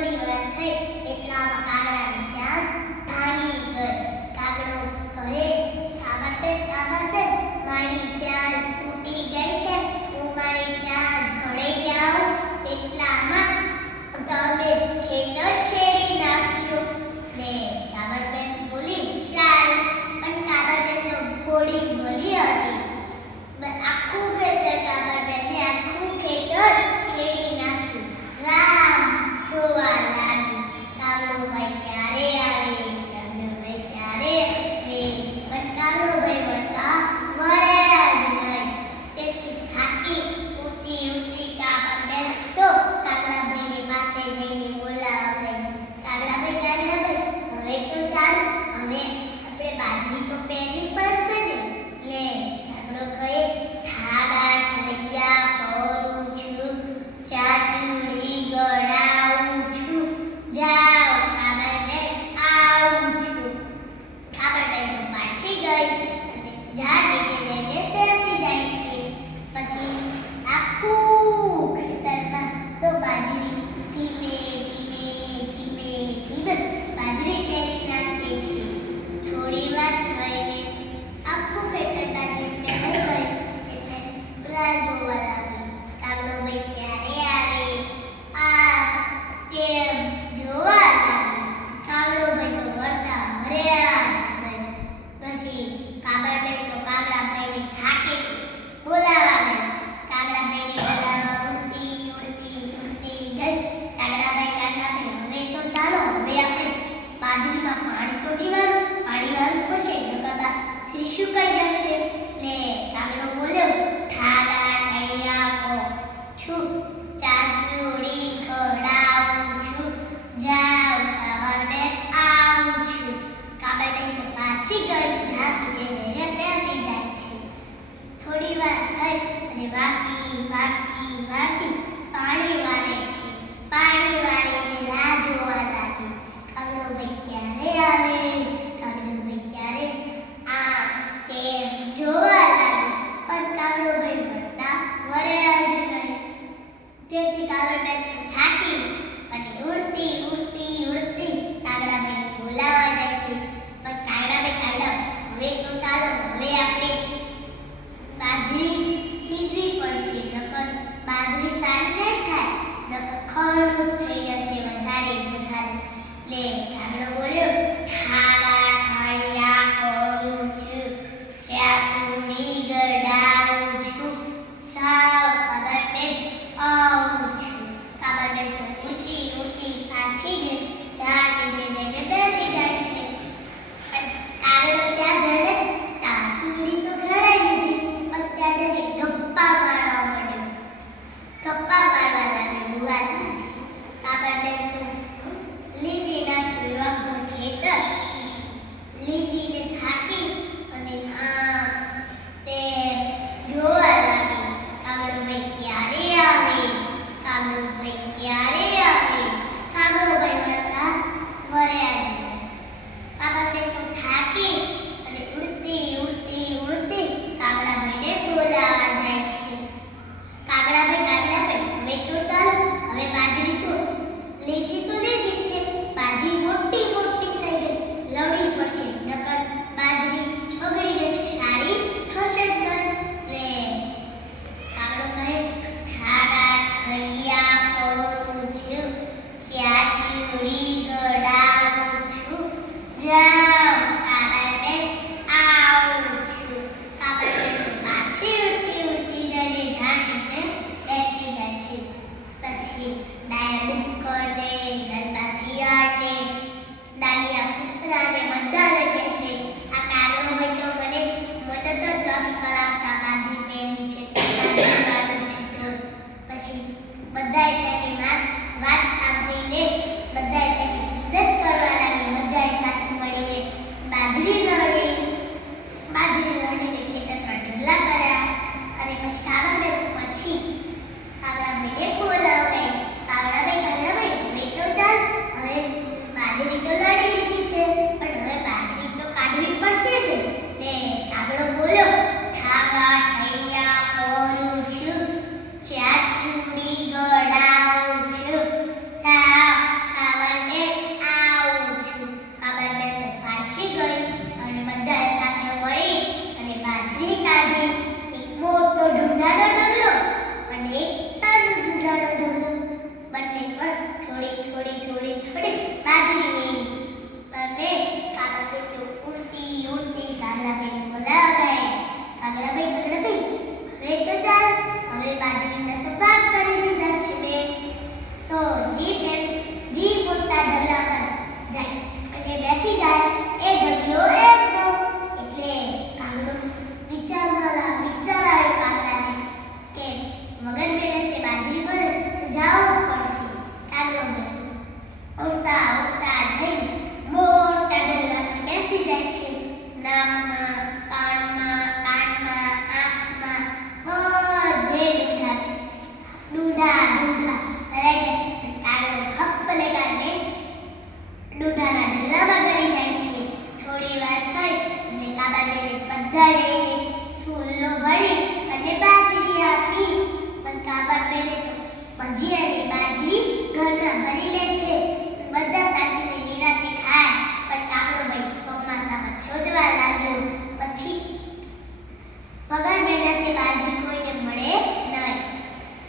થોડી વાર થઈ એટલામાં કાગડાની ચાંચ ભાગી ગઈ. કાગડો કહે, કાગડબેન, મારી ચાંચ તૂટી ગઈ છે, હું મારી ચાંચ ઘડી આવું એટલામાં તમે ખેતર ખેડી નાખશો. ને કાગડબેન બોલી, સારું. પણ કાગડબેન તો ઘોડી ભલી હતી. આખું ખેતર કાગડબેને આખું ખેતર ખેડી નાખ્યું. રામ જોવા લાગી, કાગડોભાઈ ક્યારે આવે, કાગડોભાઈ ક્યારે આવે. પણ કાગડોભાઈ વળતા વળ્યા જ નહીં. તેથી થાકી ઉઠી કાગડબેન તો કાગડાભાઈની પાસે જઈને બોલાવા ગઈ. કાગડાભાઈ, હવે તો ચાલ, હવે